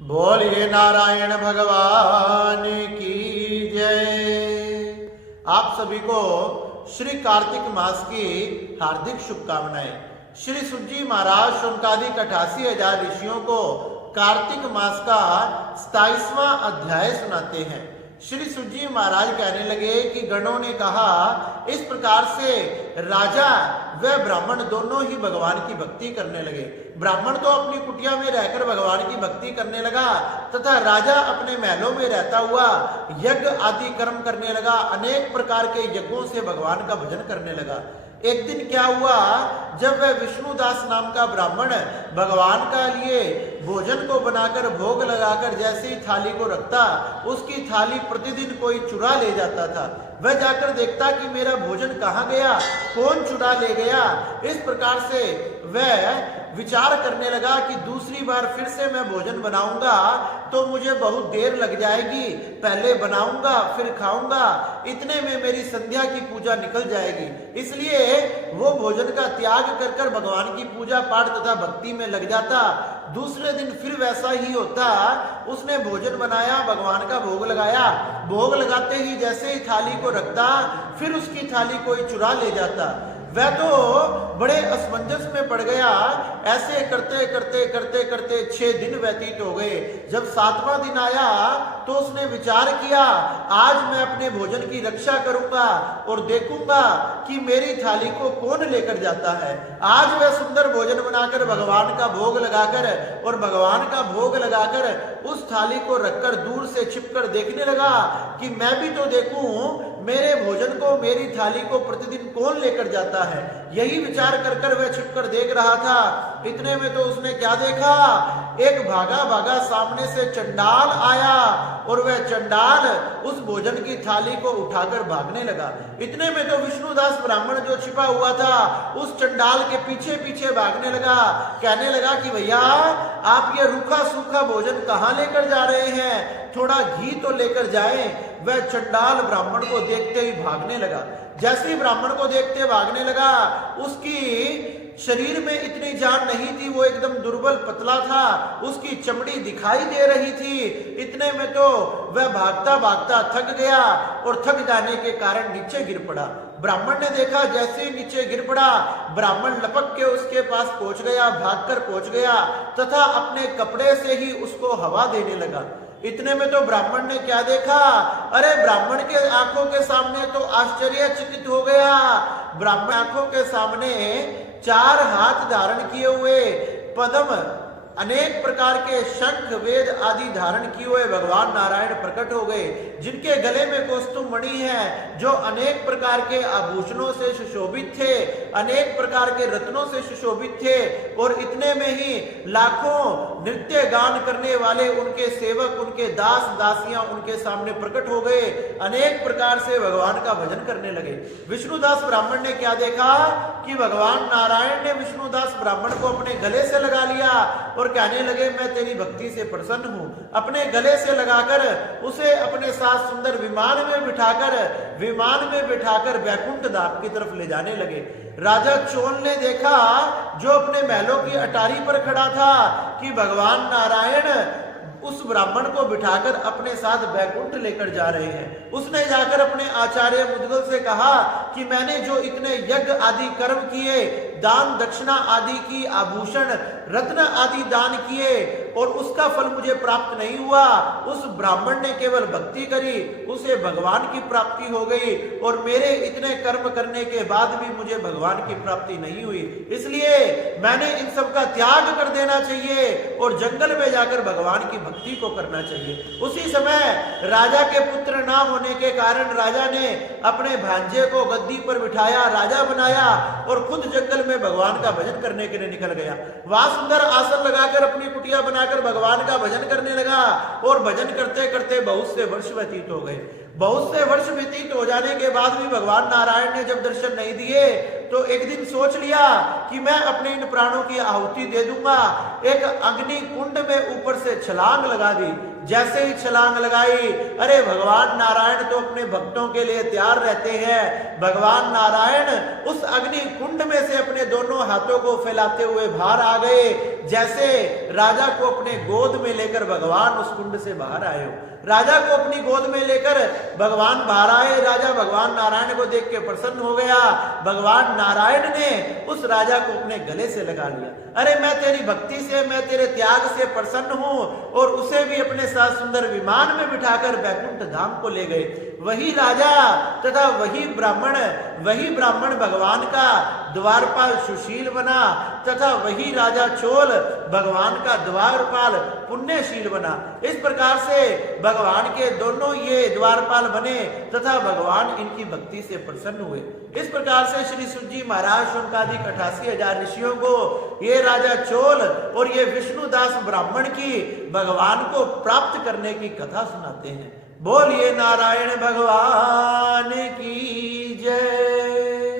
बोलिए नारायण भगवान की जय। आप सभी को श्री कार्तिक मास की हार्दिक शुभकामनाएं। श्री सुजी महाराज शौनकादिक 88,000 ऋषियों को कार्तिक मास का 27वां अध्याय सुनाते हैं। श्री सुजी महाराज कहने लगे कि गणों ने कहा, इस प्रकार से राजा व ब्राह्मण दोनों ही भगवान की भक्ति करने लगे। ब्राह्मण तो अपनी कुटिया में रहकर भगवान की भक्ति करने लगा तथा राजा अपने महलों में रहता हुआ यज्ञ आदि कर्म करने लगा, अनेक प्रकार के यज्ञों से भगवान का भजन करने लगा। एक दिन क्या हुआ, जब वह विष्णुदास नाम का ब्राह्मण भगवान का लिए भोजन को बनाकर भोग लगाकर जैसे ही थाली को रखता, उसकी थाली प्रतिदिन कोई चुरा ले जाता था। वह जाकर देखता कि मेरा भोजन कहाँ गया, कौन चुरा ले गया। इस प्रकार से वह विचार करने लगा कि दूसरी बार फिर से मैं भोजन बनाऊंगा तो मुझे बहुत देर लग जाएगी, पहले बनाऊंगा फिर खाऊंगा, इतने में मेरी संध्या की पूजा निकल जाएगी। इसलिए वो भोजन का त्याग कर कर भगवान की पूजा पाठ तथा भक्ति में लग जाता। दूसरे दिन फिर वैसा ही होता, उसने भोजन बनाया, भगवान का भोग लगाया, भोग लगाते ही जैसे ही थाली को रखता, फिर उसकी थाली कोई चुरा ले जाता। वह तो बड़े असमंजस में पड़ गया। ऐसे करते करते करते करते 6 दिन व्यतीत हो गए। जब 7वां दिन आया तो उसने विचार किया, आज मैं अपने भोजन की रक्षा करूंगा और देखूंगा कि मेरी थाली को कौन लेकर जाता है। आज वह सुंदर भोजन बनाकर भगवान का भोग लगाकर और भगवान का भोग लगाकर उस थाली को रखकर दूर से छिपकर देखने लगा कि मैं भी तो देखूं मेरे भोजन को, मेरी थाली को प्रतिदिन कौन लेकर जाता है। यही विचार कर कर वह छिपकर देख रहा था। इतने में तो उसने क्या देखा, एक भागा भागा सामने से चंडाल आया और वह चंडाल उस भोजन की थाली को उठाकर भागने लगा। इतने में तो विष्णुदास ब्राह्मण जो छिपा हुआ था उस चंडाल के पीछे पीछे भागने लगा। कहने लगा कि भैया, आप ये रूखा सूखा भोजन कहाँ लेकर जा रहे हैं, थोड़ा घी तो लेकर जाएं। वह चंडाल ब्राह्मण को देखते ही भागने लगा। जैसे ही ब्राह्मण को देखते भागने लगा, उसकी शरीर में इतनी जान नहीं थी, वो एकदम दुर्बल पतला था, उसकी चमड़ी दिखाई दे रही थी। इतने में तो वह भागता भागता थक गया और थक जाने के कारण नीचे गिर पड़ा। ब्राह्मण ने देखा, जैसे ही नीचे गिर पड़ा, ब्राह्मण लपक के उसके पास पहुंच गया, भागकर पहुंच गया तथा अपने कपड़े से ही उसको हवा देने लगा। इतने में तो ब्राह्मण ने क्या देखा, अरे ब्राह्मण के आंखों के सामने तो आश्चर्यचकित हो गया। ब्राह्मण आंखों के सामने 4 हाथ धारण किए हुए पद्म, अनेक प्रकार के शंख वेद आदि धारण किए हुए भगवान नारायण प्रकट हो गए, जिनके गले में कौस्तुभ मणि है, जो अनेक प्रकार के आभूषणों से सुशोभित थे, अनेक प्रकार के रत्नों से सुशोभित थे। और इतने में ही लाखों नृत्य गान करने वाले उनके सेवक, उनके दास दासियां उनके सामने प्रकट हो गए, अनेक प्रकार से भगवान का भजन करने लगे। विष्णुदास ब्राह्मण ने क्या देखा कि भगवान नारायण ने विष्णुदास ब्राह्मण को अपने गले से लगा लिया और कहने लगे, मैं तेरी भक्ति से प्रसन्न हूं। अपने गले से लगाकर उसे अपने साथ सुंदर विमान में बिठाकर वैकुंठ धाम की तरफ ले जाने लगे। राजा चोल ने देखा, जो अपने महलों की अटारी पर खड़ा था, कि भगवान नारायण उस ब्राह्मण को बिठाकर अपने साथ वैकुंठ लेकर जा रहे हैं। उसने जाकर अपने आचार्य मुद्गल से कहा कि मैंने जो इतने यज्ञ आदि कर्म किए, दान दक्षिणा आदि की, आभूषण रत्न आदि दान किए और उसका फल मुझे प्राप्त नहीं हुआ। उस ब्राह्मण ने केवल भक्ति करी, उसे भगवान की प्राप्ति हो गई और मेरे इतने कर्म करने के बाद भी मुझे भगवान की प्राप्ति नहीं हुई। इसलिए मैंने इन सब का त्याग कर देना चाहिए और जंगल में जाकर भगवान की भक्ति को करना चाहिए। उसी समय राजा के पुत्र ना होने के कारण राजा ने अपने भांजे को गद्दी पर बिठाया, राजा बनाया और खुद जंगल में भगवान का भजन करने के लिए निकल गया। वहां सुंदर आसन लगाकर अपनी कुटिया बनाकर भगवान का भजन करने लगा और भजन करते करते बहुत से वर्ष व्यतीत हो गए। बहुत से वर्ष व्यतीत हो जाने के बाद भी भगवान नारायण ने जब दर्शन नहीं दिए तो एक दिन सोच लिया कि मैं अपने इन प्राणों की आहुति दे दूंगा। एक अग्नि कुंड में ऊपर से छलांग लगा दी। जैसे ही छलांग लगाई, अरे भगवान नारायण तो अपने भक्तों के लिए तैयार रहते हैं। भगवान नारायण उस अग्नि कुंड में से अपने दोनों हाथों को फैलाते हुए बाहर आ गए, जैसे राजा को अपने गोद में लेकर भगवान उस कुंड से बाहर आए हो। राजा को अपनी गोद में लेकर भगवान बाहर आए। राजा भगवान नारायण को देख के प्रसन्न हो गया। भगवान नारायण ने उस राजा को अपने गले से लगा लिया। अरे मैं तेरी भक्ति से, मैं तेरे त्याग से प्रसन्न हूं, और उसे भी अपने साथ सुंदर विमान में बिठाकर बैकुंठ धाम को ले गए। वही राजा तथा वही ब्राह्मण भगवान का द्वारपाल सुशील बना, तथा वही राजा चोल भगवान का द्वारपाल पुण्यशील बना। इस प्रकार से भगवान के दोनों ये द्वारपाल बने तथा भगवान इनकी भक्ति से प्रसन्न हुए। इस प्रकार से श्री सुजी महाराज शौनकादिक 88,000 ऋषियों को ये राजा चोल और ये विष्णुदास ब्राह्मण की भगवान को प्राप्त करने की कथा सुनाते हैं। बोलिए नारायण भगवान की जय।